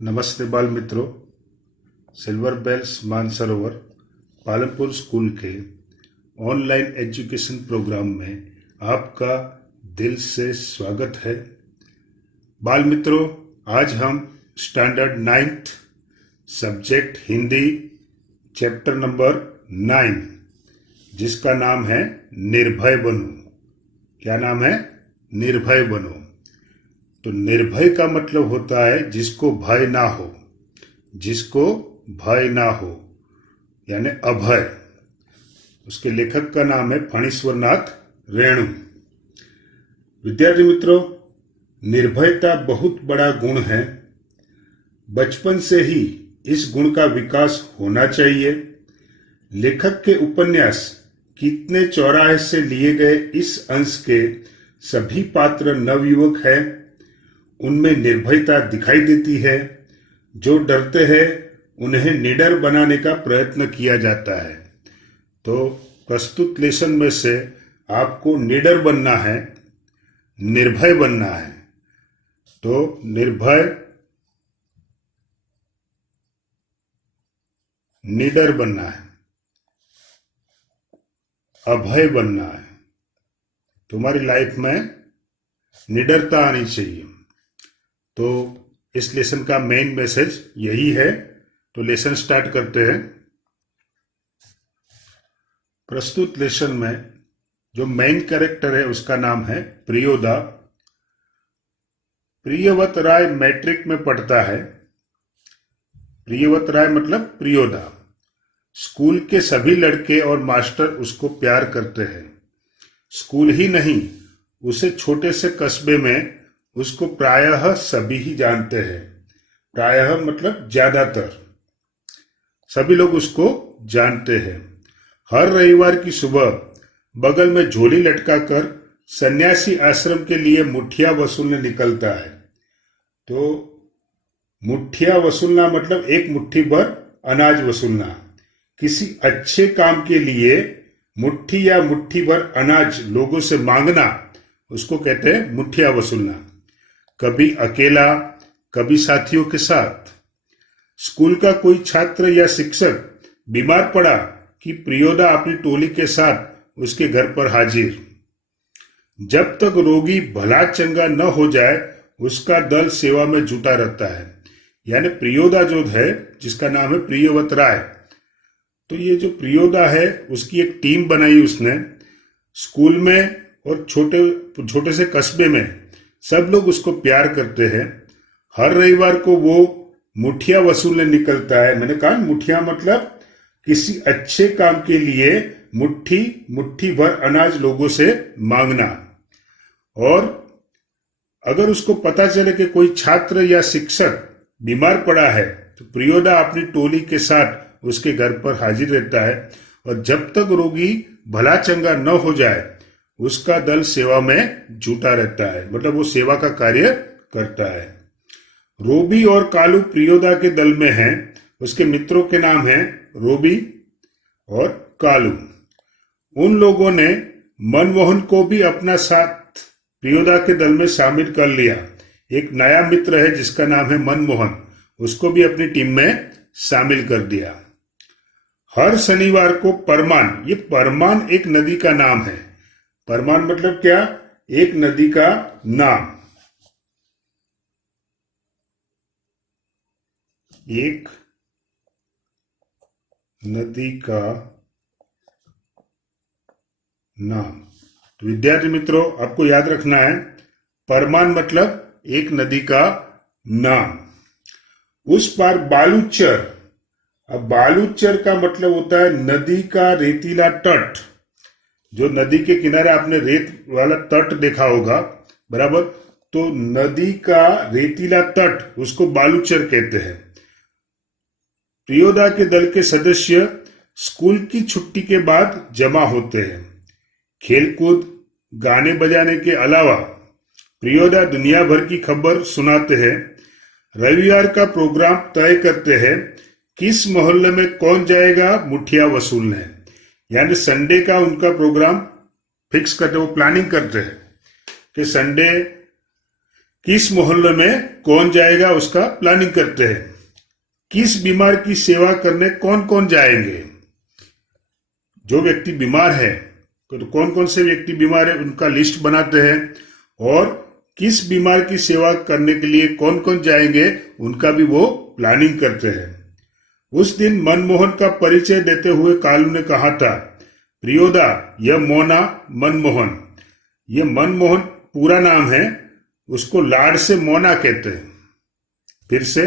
नमस्ते बाल मित्रों। Silver bells Mansarovar Palanpur school के ऑनलाइन एजुकेशन प्रोग्राम में आपका दिल से स्वागत है। बाल मित्रों, आज हम standard 9th subject Hindi chapter number 9 जिसका नाम है निर्भय बनो। क्या नाम है? निर्भय बनो। तो निर्भय का मतलब होता है जिसको भय ना हो, जिसको भय ना हो यानी अभय। उसके लेखक का नाम है फणीश्वरनाथ रेणु। विद्यार्थी मित्रों, निर्भयता बहुत बड़ा गुण है। बचपन से ही इस गुण का विकास होना चाहिए। लेखक के उपन्यास कितने चौराहे से लिए गए इस अंश के सभी पात्र नवयुवक हैं। उनमें निर्भयता दिखाई देती है। जो डरते हैं उन्हें निडर बनाने का प्रयत्न किया जाता है। तो प्रस्तुत लेसन में से आपको निडर बनना है, निर्भय बनना है। तो निर्भय, निडर बनना है, अभय बनना है। तुम्हारी लाइफ में निडरता आनी चाहिए। तो इस लेसन का मेन मैसेज यही है। तो लेसन स्टार्ट करते हैं। प्रस्तुत लेसन में जो मेन कैरेक्टर है उसका नाम है प्रियोदा। प्रियवत राय मैट्रिक में पढ़ता है। प्रियवत राय मतलब प्रियोदा। स्कूल के सभी लड़के और मास्टर उसको प्यार करते हैं। स्कूल ही नहीं, उसे छोटे से कस्बे में उसको प्रायः सभी ही जानते हैं। प्रायः मतलब ज्यादातर सभी लोग उसको जानते हैं। हर रविवार की सुबह बगल में झोली लटकाकर सन्यासी आश्रम के लिए मुठिया वसूलने निकलता है। तो मुठिया वसूलना मतलब एक मुट्ठी भर अनाज वसूलना। किसी अच्छे काम के लिए मुट्ठी या मुट्ठी भर अनाज लोगों से मांगना, उसको कहते हैं मुठिया वसूलना। कभी अकेला, कभी साथियों के साथ। स्कूल का कोई छात्र या शिक्षक बीमार पड़ा कि प्रियोदा अपनी टोली के साथ उसके घर पर हाजिर। जब तक रोगी भला चंगा न हो जाए उसका दल सेवा में जुटा रहता है। यानी प्रियोदा जो है, जिसका नाम है प्रियवत राय, तो ये जो प्रियोदा है उसकी एक टीम बनाई उसने। स्कूल में और छोटे से कस्बे में सब लोग उसको प्यार करते हैं। हर रविवार को वो मुठिया वसूलने निकलता है। मैंने कहा मुठिया मतलब किसी अच्छे काम के लिए मुट्ठी भर अनाज लोगों से मांगना। और अगर उसको पता चले कि कोई छात्र या शिक्षक बीमार पड़ा है तो प्रियोदा अपनी टोली के साथ उसके घर पर हाजिर रहता है। और जब तक रोगी भला चंगा न हो जाए उसका दल सेवा में जुटा रहता है, मतलब वो सेवा का कार्य करता है। रोबी और कालू प्रियोदा के दल में हैं। उसके मित्रों के नाम हैं रोबी और कालू। उन लोगों ने मनमोहन को भी अपना साथ प्रियोदा के दल में शामिल कर लिया। एक नया मित्र है जिसका नाम है मनमोहन, उसको भी अपनी टीम में शामिल कर दिया। हर शनिवार को परमान, ये परमान एक नदी का नाम है। परमान मतलब क्या? एक नदी का नाम। एक नदी का नाम। तो विद्यार्थी मित्रों, आपको याद रखना है परमान मतलब एक नदी का नाम। उस पार बालूचर। अब बालूचर का मतलब होता है नदी का रेतीला तट। जो नदी के किनारे आपने रेत वाला तट देखा होगा, बराबर, तो नदी का रेतीला तट उसको बालूचर कहते हैं। प्रियोदा के दल के सदस्य स्कूल की छुट्टी के बाद जमा होते हैं। खेलकूद, गाने बजाने के अलावा प्रियोदा दुनिया भर की खबर सुनाते हैं। रविवार का प्रोग्राम तय करते हैं। किस मोहल्ले में कौन जाएगा मुठिया वसूलने। यानी संडे का उनका प्रोग्राम फिक्स करते, वो प्लानिंग करते हैं कि संडे किस मोहल्ले में कौन जाएगा उसका प्लानिंग करते हैं। किस बीमार की सेवा करने कौन कौन जाएंगे। जो व्यक्ति बीमार है तो कौन कौन से व्यक्ति बीमार है उनका लिस्ट बनाते हैं, और किस बीमार की सेवा करने के लिए कौन कौन जाएंगे उनका भी वो प्लानिंग करते हैं। उस दिन मनमोहन का परिचय देते हुए कालू ने कहा था, प्रियोदा यह मोना मनमोहन। यह मनमोहन पूरा नाम है, उसको लाड से मोना कहते हैं। फिर से,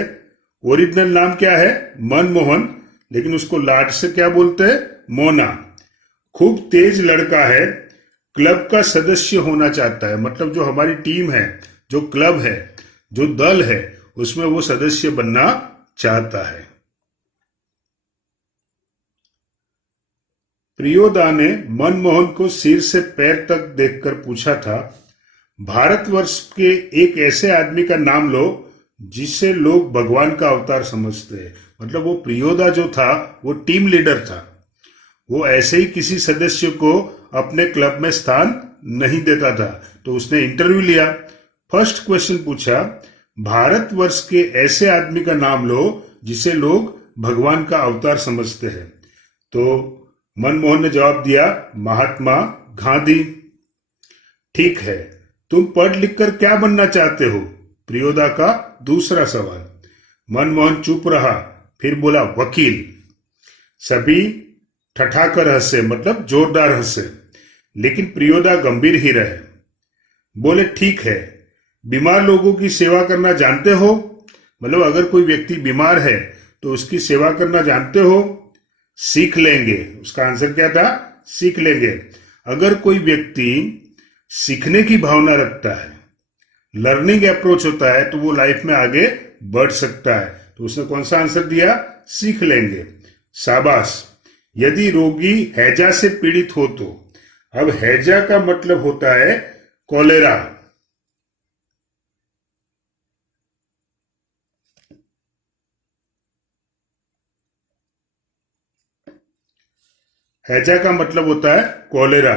ओरिजिनल नाम क्या है मनमोहन, लेकिन उसको लाड से क्या बोलते हैं मोना। खूब तेज लड़का है, क्लब का सदस्य होना चाहता है। मतलब जो हमारी टीम है, जो क्लब है, जो दल है, उसमें वो सदस्य बनना चाहता है। प्रियोदा ने मनमोहन को सिर से पैर तक देखकर पूछा था, भारतवर्ष के एक ऐसे आदमी का नाम लो जिसे लोग भगवान का अवतार समझते हैं। मतलब वो प्रियोदा जो था वो टीम लीडर था, वो ऐसे ही किसी सदस्य को अपने क्लब में स्थान नहीं देता था। तो उसने इंटरव्यू लिया, फर्स्ट क्वेश्चन पूछा, भारतवर्ष के ऐसे आदमी का नाम लो जिसे लोग भगवान का अवतार समझते हैं। तो मनमोहन ने जवाब दिया, महात्मा गांधी। ठीक है, तुम पढ़ लिखकर क्या बनना चाहते हो, प्रियोदा का दूसरा सवाल। मनमोहन चुप रहा, फिर बोला, वकील। सभी ठठाकर हंसे, मतलब जोरदार हंसे, लेकिन प्रियोदा गंभीर ही रहे। बोले, ठीक है, बीमार लोगों की सेवा करना जानते हो। मतलब अगर कोई व्यक्ति बीमार है तो उसकी सेवा करना जानते हो। सीख लेंगे, उसका आंसर क्या था, सीख लेंगे। अगर कोई व्यक्ति सीखने की भावना रखता है, लर्निंग अप्रोच होता है, तो वो लाइफ में आगे बढ़ सकता है। तो उसने कौन सा आंसर दिया, सीख लेंगे। शाबाश। यदि रोगी हैजा से पीड़ित हो तो, अब हैजा का मतलब होता है कॉलेरा। हैजा का मतलब होता है कॉलेरा।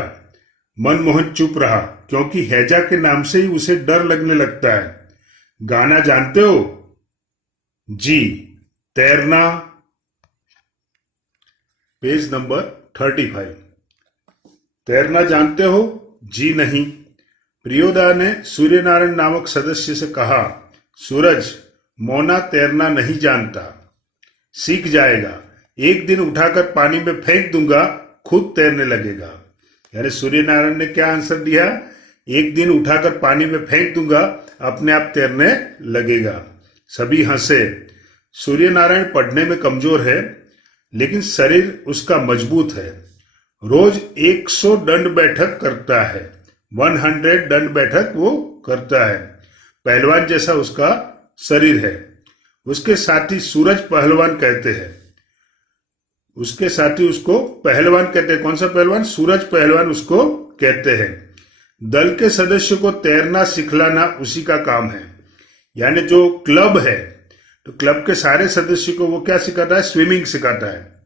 मनमोहन चुप रहा क्योंकि हैजा के नाम से ही उसे डर लगने लगता है। गाना जानते हो, जी। तैरना, पेज नंबर 35। तैरना जानते हो, जी नहीं। प्रियोदा ने सूर्यनारायण नामक सदस्य से कहा, सूरज, मोना तैरना नहीं जानता, सीख जाएगा, एक दिन उठाकर पानी में फेंक दूंगा, खुद तैरने लगेगा। यानी सूर्यनारायण ने क्या आंसर दिया, एक दिन उठाकर पानी में फेंक दूंगा, अपने आप तैरने लगेगा। सभी हंसे। सूर्यनारायण पढ़ने में कमजोर है, लेकिन शरीर उसका मजबूत है। रोज 100 दंड बैठक करता है, 100 दंड बैठक वो करता है। पहलवान जैसा उसका शरीर है। उसके साथी सूरज पहलवान कहते हैं। उसके साथी उसको पहलवान कहते हैं। कौन सा पहलवान, सूरज पहलवान उसको कहते हैं। दल के सदस्य को तैरना सिखलाना उसी का काम है। यानी जो क्लब है, तो क्लब के सारे सदस्य को वो क्या सिखाता है, स्विमिंग सिखाता है।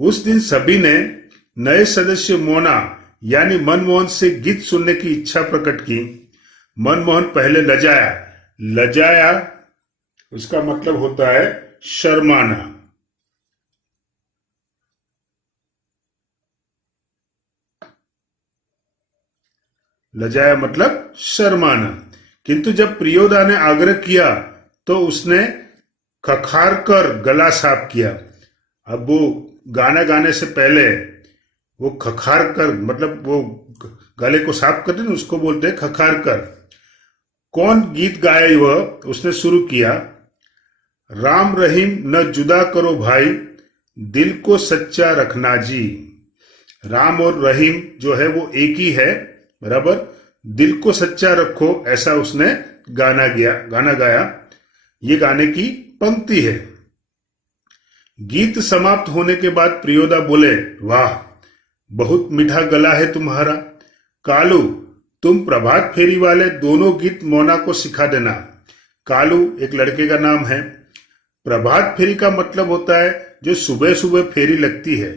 उस दिन सभी ने नए सदस्य मोना यानी मनमोहन से गीत सुनने की इच्छा प्रकट की। मनमोहन पहले लजाया। लजाया उसका मतलब होता है शर्माना। लजाया मतलब शर्माना। किंतु जब प्रियोदा ने आग्रह किया तो उसने खखार कर गला साफ किया। अब वो गाना गाने से पहले वो खखार कर, मतलब वो गले को साफ करते ना, उसको बोलते हैं खखार कर। कौन गीत गाए वह, उसने शुरू किया, राम रहीम न जुदा करो भाई, दिल को सच्चा रखना जी। राम और रहीम जो है वो एक ही है, बराबर। दिल को सच्चा रखो, ऐसा उसने गाना गाया। ये गाने की पंक्ति है। गीत समाप्त होने के बाद प्रियोदा बोले, वाह, बहुत मीठा गला है तुम्हारा। कालू, तुम प्रभात फेरी वाले दोनों गीत मोना को सिखा देना। कालू एक लड़के का नाम है। प्रभात फेरी का मतलब होता है जो सुबह सुबह फेरी लगती है,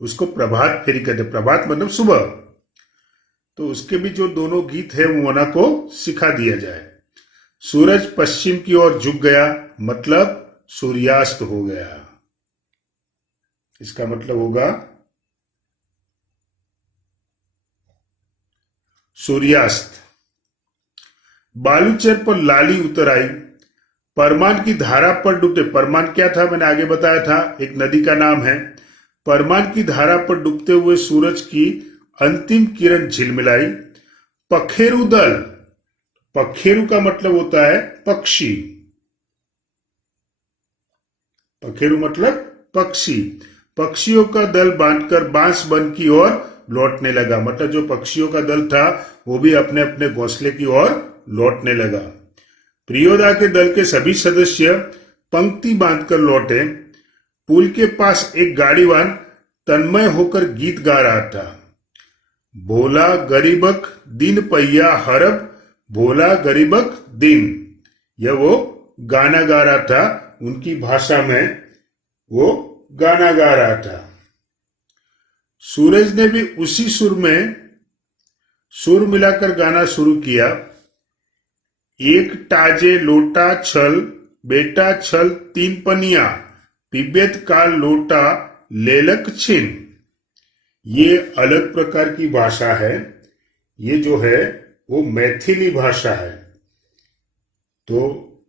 उसको प्रभात फेरी कहते हैं। प्रभात मतलब सुबह। तो उसके भी जो दोनों गीत है वो मोना को सिखा दिया जाए। सूरज पश्चिम की ओर झुक गया मतलब सूर्यास्त हो गया। इसका मतलब होगा सूर्यास्त। बालूचर पर लाली उतर आई, परमान की धारा पर डूबते, परमान क्या था मैंने आगे बताया था, एक नदी का नाम है। परमान की धारा पर डूबते हुए सूरज की अंतिम किरण झिलमिलाई। पखेरु दल, पखेरु का मतलब होता है पक्षी, पखेरु मतलब पक्षी। पक्षियों का दल बांधकर बांस वन की ओर लौटने लगा, मतलब जो पक्षियों का दल था वो भी अपने अपने घोंसले की ओर लौटने लगा। प्रियोदा के दल के सभी सदस्य पंक्ति बांधकर लौटे। पुल के पास एक गाड़ीवान तन्मय होकर गीत गा रहा था। भोला गरीबक दिन पहिया हरब, भोला गरीबक दिन। यह वो गाना गा रहा था, उनकी भाषा में वो गाना गा रहा था। सूरज ने भी उसी सुर में सुर मिलाकर गाना शुरू किया। एक टाजे लोटा छल, बेटा छल तीन पनिया, पिबेत का लोटा लेलक छिन। ये अलग प्रकार की भाषा है, ये जो है वो मैथिली भाषा है। तो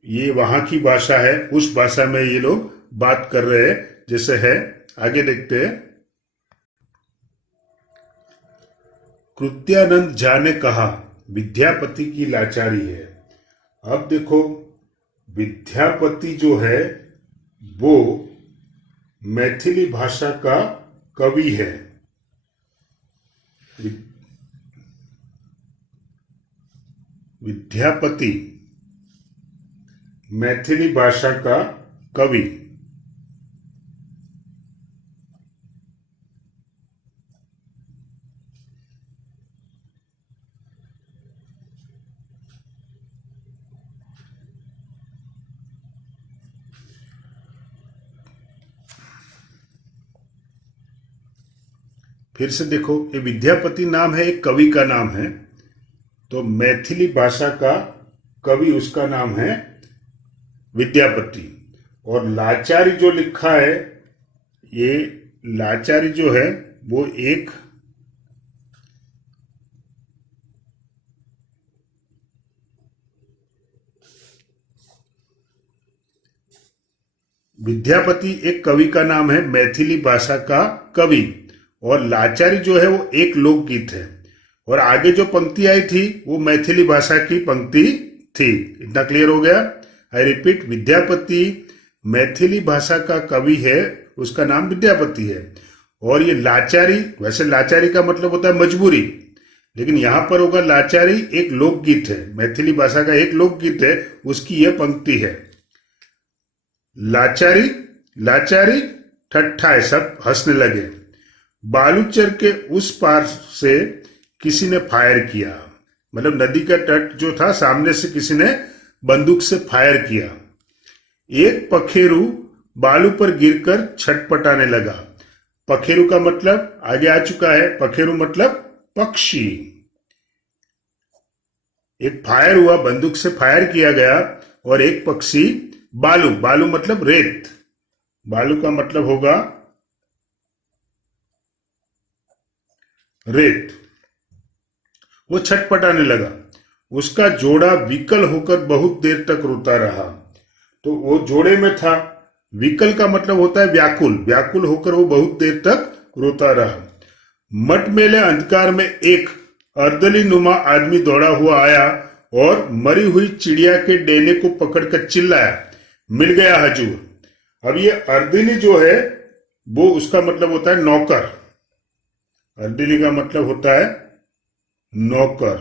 ये वहां की भाषा है, उस भाषा में ये लोग बात कर रहे हैं। जैसे है, आगे देखते हैं। कृत्यानंद झा ने कहा, विद्यापति की लाचारी है। अब देखो, विद्यापति जो है वो मैथिली भाषा का कवि है। विद्यापति मैथिली भाषा का कवि। फिर से देखो, ये विद्यापति नाम है, एक कवि का नाम है। तो मैथिली भाषा का कवि, उसका नाम है विद्यापति। और लाचारी जो लिखा है, ये लाचारी जो है वो एक विद्यापति एक कवि का नाम है, मैथिली भाषा का कवि। और लाचारी जो है वो एक लोकगीत है। और आगे जो पंक्ति आई थी वो मैथिली भाषा की पंक्ति थी। इतना क्लियर हो गया? आई रिपीट, विद्यापति मैथिली भाषा का कवि है, उसका नाम विद्यापति है। और ये लाचारी, वैसे लाचारी का मतलब होता है मजबूरी, लेकिन यहां पर होगा लाचारी एक लोकगीत है, मैथिली भाषा का एक लोकगीत है, उसकी यह पंक्ति है। लाचारी लाचारी ठट्ठा है, सब हंसने लगे। बालूचर के उस पार से किसी ने फायर किया, मतलब नदी का तट जो था, सामने से किसी ने बंदूक से फायर किया। एक पखेरु बालू पर गिरकर छटपटाने लगा। पखेरु का मतलब आगे आ चुका है, पखेरु मतलब पक्षी। एक फायर हुआ, बंदूक से फायर किया गया, और एक पक्षी बालू, बालू मतलब रेत, बालू का मतलब होगा रेत, वो छटपटाने लगा। उसका जोड़ा विकल होकर बहुत देर तक रोता रहा। तो वो जोड़े में था, विकल का मतलब होता है व्याकुल, व्याकुल होकर वो बहुत देर तक रोता रहा। मटमेले अंधकार में एक अर्दली नुमा आदमी दौड़ा हुआ आया और मरी हुई चिड़िया के डेने को पकड़कर चिल्लाया, मिल गया हजूर। अब ये अर्दली जो है वो उसका मतलब होता है नौकर। अर्दली का मतलब होता है नौकर।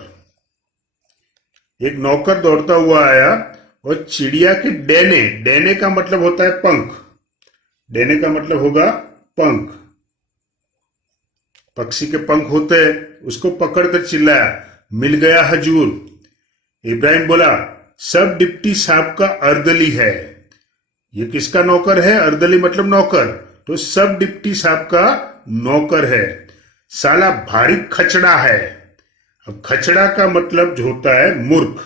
एक नौकर दौड़ता हुआ आया और चिड़िया के डेने, डेने का मतलब होता है पंख, डेने का मतलब होगा पंख, पक्षी के पंख होते हैं, उसको पकड़कर चिल्लाया, मिल गया हजूर। इब्राहिम बोला, सब डिप्टी साहब का अर्दली है। ये किसका नौकर है? अर्दली मतलब नौकर, तो सब डिप्टी साहब का नौकर है। साला भारी खचड़ा है। अब खचड़ा का मतलब जो होता है मूर्ख,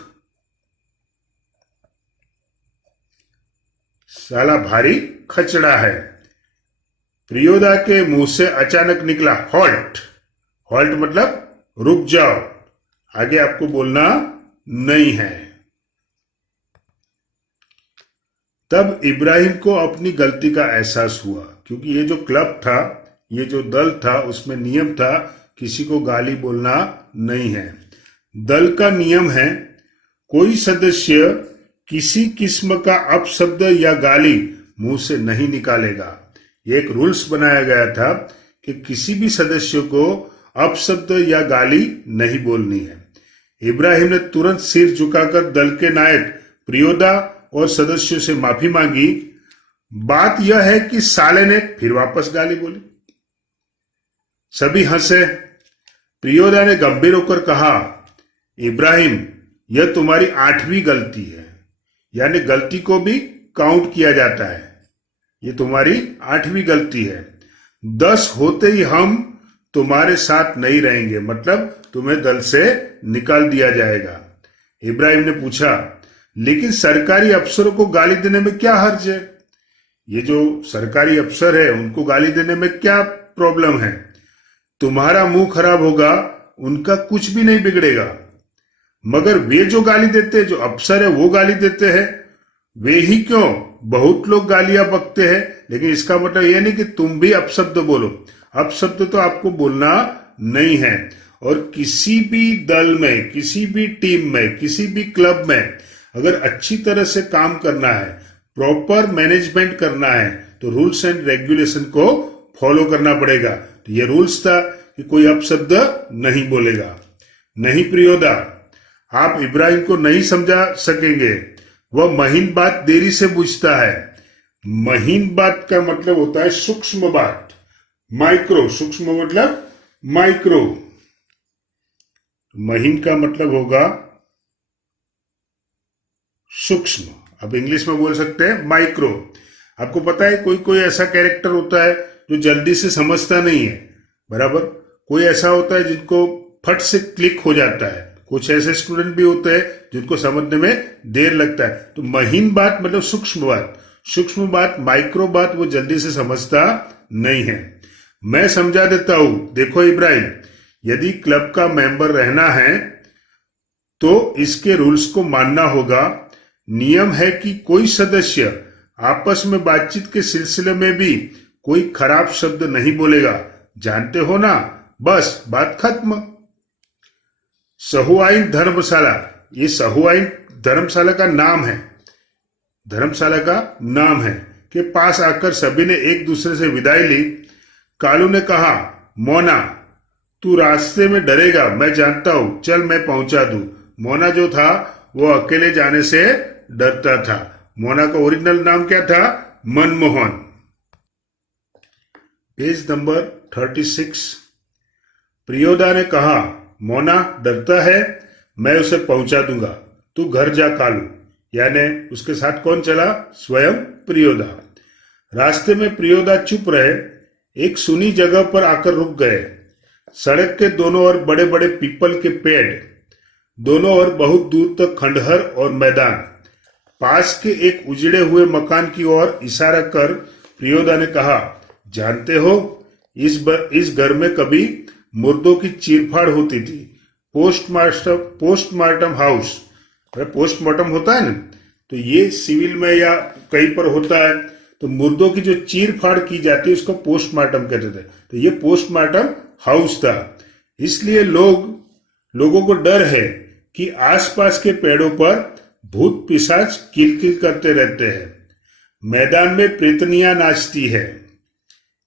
साला भारी खचड़ा है। प्रियोदा के मुंह से अचानक निकला हॉल्ट। हॉल्ट मतलब रुक जाओ, आगे आपको बोलना नहीं है। तब इब्राहिम को अपनी गलती का एहसास हुआ, क्योंकि ये जो क्लब था, ये जो दल था, उसमें नियम था किसी को गाली बोलना नहीं है। दल का नियम है कोई सदस्य किसी किस्म का अपशब्द या गाली मुंह से नहीं निकालेगा। ये एक रूल्स बनाया गया था कि किसी भी सदस्य को अपशब्द या गाली नहीं बोलनी है। इब्राहिम ने तुरंत सिर झुकाकर दल के नायक प्रियोदा और सदस्यों से माफी मांगी। बात यह है कि साले ने फिर वापस गाली बोली। सभी हंसे। प्रियोदा ने गंभीर होकर कहा, इब्राहिम, यह तुम्हारी 8वीं गलती है, यानी गलती को भी काउंट किया जाता है। ये तुम्हारी 8वीं गलती है। 10 होते ही हम तुम्हारे साथ नहीं रहेंगे, मतलब तुम्हें दल से निकाल दिया जाएगा। इब्राहिम ने पूछा, लेकिन सरकारी अफसरों को गाली देने में क्या हर्ज है? ये जो सरकारी अफसर है उनको गाली देने में क्या प्रॉब्लम है? तुम्हारा मुंह खराब होगा, उनका कुछ भी नहीं बिगड़ेगा। मगर वे जो गाली देते हैं, जो अफसर है वो गाली देते हैं, वे ही क्यों, बहुत लोग गालियां बकते हैं, लेकिन इसका मतलब यह नहीं कि तुम भी अपशब्द बोलो। अपशब्द तो आपको बोलना नहीं है। और किसी भी दल में, किसी भी टीम में, किसी भी क्लब में अगर अच्छी तरह से काम करना है, प्रॉपर मैनेजमेंट करना है, तो रूल्स एंड रेगुलेशन को फॉलो करना पड़ेगा। तो ये रूल्स था कि कोई अपशब्द नहीं बोलेगा। नहीं प्रियोदा, आप इब्राहिम को नहीं समझा सकेंगे, वह महीन बात देरी से बुझता है। महीन बात का मतलब होता है सूक्ष्म बात, माइक्रो। सूक्ष्म मतलब माइक्रो। महीन का मतलब होगा सूक्ष्म। अब इंग्लिश में बोल सकते हैं माइक्रो। आपको पता है कोई कोई ऐसा कैरेक्टर होता है जो जल्दी से समझता नहीं है, बराबर। कोई ऐसा होता है जिनको फट से क्लिक हो जाता है। कुछ ऐसे स्टूडेंट भी होते हैं जिनको समझने में देर लगता है। तो महीन बात मतलब सूक्ष्म बात। सूक्ष्म बात, माइक्रो बात, वो जल्दी से समझता नहीं है। मैं समझा देता हूं। देखो इब्राहिम, यदि क्लब का मेंबर रहना है तो इसके रूल्स को मानना होगा। नियम है कि कोई सदस्य आपस में बातचीत के सिलसिले में भी कोई खराब शब्द नहीं बोलेगा। जानते हो ना? बस बात खत्म। सहुआइन धर्मशाला, ये सहुआइन धर्मशाला का नाम है, धर्मशाला का नाम है, के पास आकर सभी ने एक दूसरे से विदाई ली। कालू ने कहा, मोना, तू रास्ते में डरेगा, मैं जानता हूं, चल मैं पहुंचा दूं। मोना जो था वो अकेले जाने से डरता था। मोना का ओरिजिनल नाम क्या था? मनमोहन। Page number 36। प्रियोदा ने कहा, मोना डरता है, मैं उसे पहुंचा दूंगा, तू घर जा कालू। यानी उसके साथ कौन चला? स्वयं प्रियोदा। रास्ते में प्रियोदा चुप रहे, एक सुनी जगह पर आकर रुक गए। सड़क के दोनों ओर बड़े बड़े पीपल के पेड़, दोनों ओर बहुत दूर तक खंडहर और मैदान। पास के एक उजड़े हुए मकान की ओर इशारा कर प्रियोदा ने कहा, जानते हो, इस घर में कभी मुर्दों की चीरफाड़ होती थी। पोस्टमार्टम हाउस, पोस्टमार्टम होता है ना, तो ये सिविल में या कहीं पर होता है, तो मुर्दों की जो चीरफाड़ की जाती है उसको पोस्टमार्टम कहते थे। तो ये पोस्टमार्टम हाउस था। इसलिए लोगों को डर है कि आसपास के पेड़ों पर भूत पिशाच किलकिल करते रहते हैं। मैदान में प्रेतनियां नाचती है,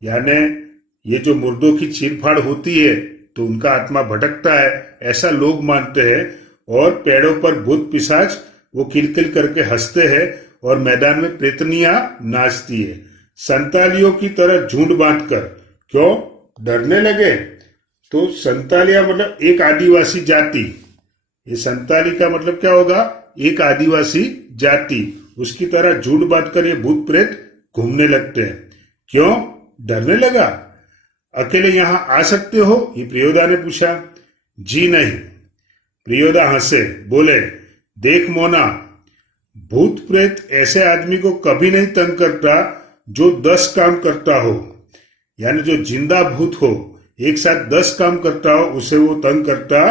यानी ये जो मुर्दों की चीरफाड़ होती है तो उनका आत्मा भटकता है, ऐसा लोग मानते हैं। और पेड़ों पर भूत पिशाच वो किलकिल करके हंसते हैं और मैदान में प्रेतनियां नाचती है। संतालियों की तरह झुंड बांधकर, क्यों डरने लगे? तो संतालिया मतलब एक आदिवासी जाति। ये संताली का मतलब क्या होगा? एक आदिवासी जाति। उसकी तरह झुंड बांधकर ये भूत प्रेत घूमने लगते हैं। क्यों डरने लगा? अकेले यहां आ सकते हो? ये प्रियोदा ने पूछा। जी नहीं। प्रियोदा हंसे, बोले, देख मोना, भूत प्रेत ऐसे आदमी को कभी नहीं तंग करता जो 10 काम करता हो, यानी जो जिंदा भूत हो, एक साथ 10 काम करता हो, उसे वो तंग करता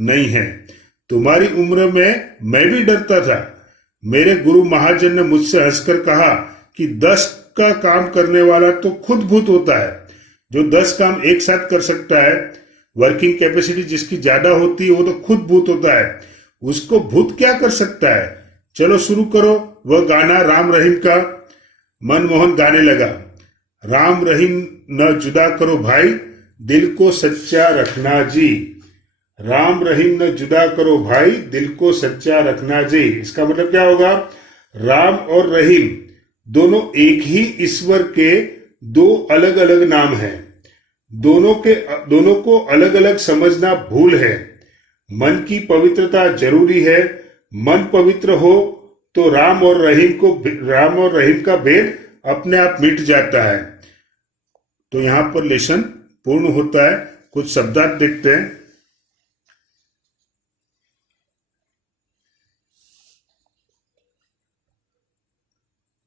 नहीं है। तुम्हारी उम्र में मैं भी डरता था। मेरे गुरु महाजन ने मुझसे हंसकर कहा कि 10 का काम करने वाला तो खुद भूत होता है। जो 10 काम एक साथ कर सकता है, वर्किंग कैपेसिटी जिसकी ज्यादा होती है, वो तो खुद भूत होता है। उसको भूत क्या कर सकता है? चलो शुरू करो वह गाना राम रहीम का। मनमोहन गाने लगा, राम रहीम न जुदा करो भाई, दिल को सच्चा रखना जी। राम रहीम न जुदा करो भाई, दिल को सच्चा रखना जी। इसका मतलब क्या होगा? राम और रहीम दोनों एक ही ईश्वर के दो अलग अलग नाम हैं। दोनों को अलग अलग समझना भूल है। मन की पवित्रता जरूरी है। मन पवित्र हो तो राम और रहीम का भेद अपने आप मिट जाता है। तो यहां पर लेसन पूर्ण होता है। कुछ शब्दार्थ देखते हैं।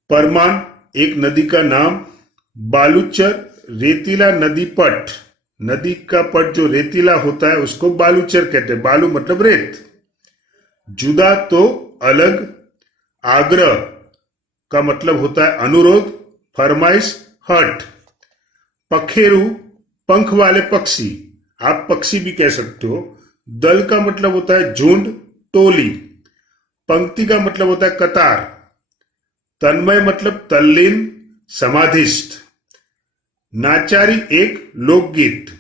परमान एक नदी का नाम। बालूचर रेतीला नदी पट। नदी का पट जो रेतीला होता है उसको बालूचर कहते हैं। बालू मतलब रेत। जुदा तो अलग। आग्रह का मतलब होता है अनुरोध, फरमाइश, हट। पखेरु पंख वाले पक्षी, आप पक्षी भी कह सकते हो। दल का मतलब होता है झुंड, टोली। पंक्ति का मतलब होता है कतार। तन्मय मतलब तल्लीन, समाधिष्ठ। नाचारी एक लोकगीत।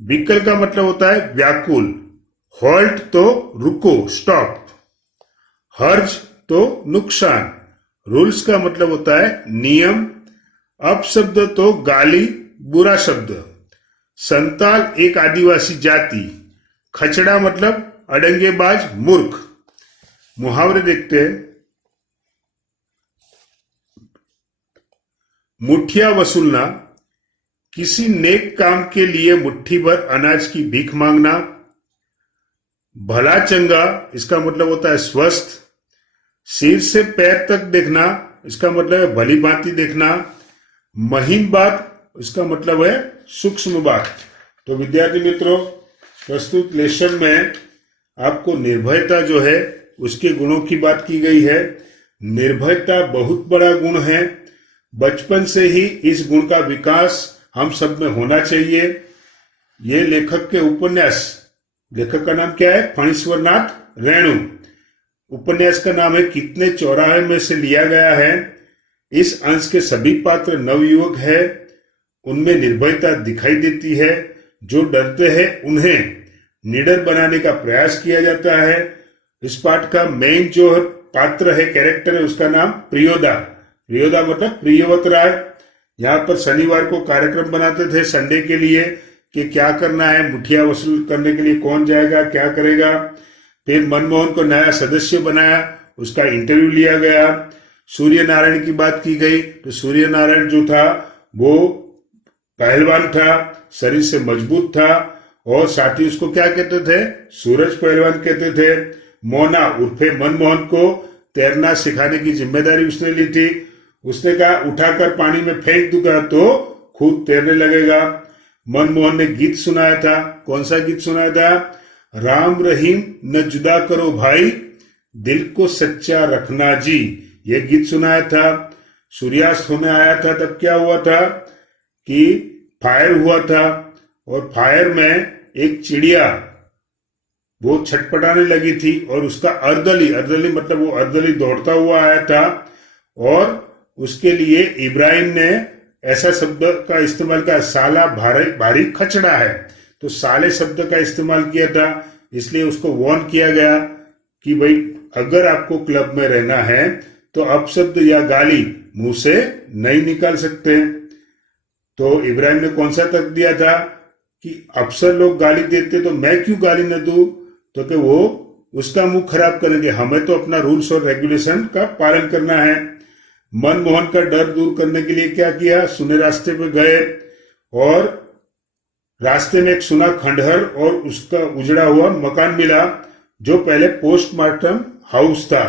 विकल का मतलब होता है व्याकुल। हॉल्ट तो रुको, स्टॉप। हर्ज तो नुकसान। रूल्स का मतलब होता है नियम। अपशब्द तो गाली, बुरा शब्द। संताल एक आदिवासी जाति। खचड़ा मतलब अडंगेबाज, मूर्ख। मुहावरे देखते हैं। मुठिया वसूलना, किसी नेक काम के लिए मुट्ठी भर अनाज की भीख मांगना। भला चंगा, इसका मतलब होता है स्वस्थ। सिर से पैर तक देखना, इसका मतलब है भली भांति देखना। महीन बात, इसका मतलब है सूक्ष्म बात। तो विद्यार्थी मित्रों, प्रस्तुत लेसन में आपको निर्भयता जो है उसके गुणों की बात की गई है। निर्भयता बहुत बड़ा गुण है। बचपन से ही इस गुण का विकास हम सब में होना चाहिए। ये लेखक के उपन्यास, लेखक का नाम क्या है? फणीश्वरनाथ रेणु। उपन्यास का नाम है कितने चौराहे में से लिया गया है। इस अंश के सभी पात्र नवयुवक है। उनमें निर्भयता दिखाई देती है। जो डरते हैं उन्हें निडर बनाने का प्रयास किया जाता है। इस पाठ का मेन जो पात्र है, कैरेक्टर है, उसका नाम प्रियोदा। प्रियोदा मतलब प्रियवत राय। यहाँ पर शनिवार को कार्यक्रम बनाते थे संडे के लिए कि क्या करना है, मुठिया वसूल करने के लिए कौन जाएगा, क्या करेगा। फिर मनमोहन को नया सदस्य बनाया, उसका इंटरव्यू लिया गया। सूर्य नारायण की बात की गई तो सूर्य नारायण जो था वो पहलवान था, शरीर से मजबूत था और साथ ही उसको क्या कहते थे? सूरज पहलवान कहते थे। मोना उर्फे मनमोहन को तैरना सिखाने की जिम्मेदारी उसने ली थी। उसने कहा उठाकर पानी में फेंक दूंगा तो खुद तैरने लगेगा। मनमोहन ने गीत सुनाया था। कौन सा गीत सुनाया था? राम रहीम न जुदा करो भाई, दिल को सच्चा रखना जी। यह गीत सुनाया था। सूर्यास्त होने आया था तब क्या हुआ था कि फायर हुआ था और फायर में एक चिड़िया वो छटपटाने लगी थी और उसका अर्दली मतलब वो अर्दली दौड़ता हुआ आया था और उसके लिए इब्राहिम ने ऐसा शब्द का इस्तेमाल किया, साला भारी खचड़ा है। तो साले शब्द का इस्तेमाल किया था, इसलिए उसको वार्न किया गया कि भाई अगर आपको क्लब में रहना है तो अपशब्द या गाली मुंह से नहीं निकाल सकते। तो इब्राहिम ने कौन सा तर्क दिया था कि अफसर लोग गाली देते तो मैं क्यों गाली न दूं, तो कि वो उसका मुंह खराब करेंगे। हमें तो अपना रूल्स और रेगुलेशन का पालन करना है। मनमोहन का डर दूर करने के लिए क्या किया? सुने रास्ते पे गए और रास्ते में एक सुना खंडहर और उसका उजड़ा हुआ मकान मिला जो पहले पोस्टमार्टम हाउस था।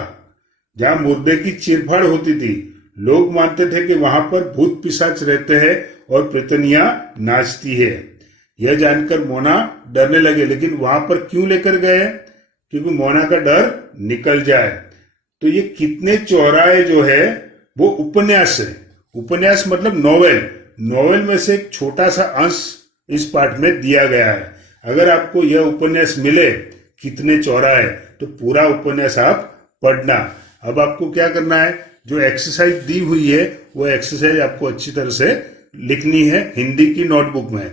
जहां मुर्दे की चीरफाड़ होती थी। लोग मानते थे कि वहां पर भूत पिशाच रहते हैं और प्रेतनियां नाचती है। यह जानकर मोना डरने लगे, लेकिन वहां पर क्यों लेकर गए? क्योंकि मोना का डर निकल जाए। तो ये कितने चौराहे जो है वो उपन्यास है। उपन्यास मतलब नॉवेल। नॉवेल में से एक छोटा सा अंश इस पाठ में दिया गया है। अगर आपको यह उपन्यास मिले कितने चौराहे, तो पूरा उपन्यास आप पढ़ना। अब आपको क्या करना है, जो एक्सरसाइज दी हुई है वो एक्सरसाइज आपको अच्छी तरह से लिखनी है हिंदी की नोटबुक में।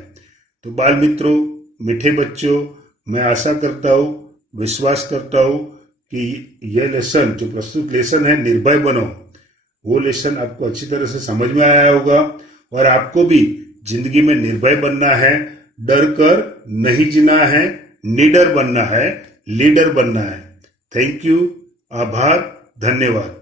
तो बाल मित्रों, मीठे बच्चों, मैं आशा करता हूँ, विश्वास करता हूँ कि यह लेसन, जो प्रस्तुत लेसन है निर्भय बनो, वो लेसन आपको अच्छी तरह से समझ में आया होगा। और आपको भी जिंदगी में निर्भय बनना है, डर कर नहीं जीना है, निडर बनना है, लीडर बनना है। थैंक यू, आभार, धन्यवाद।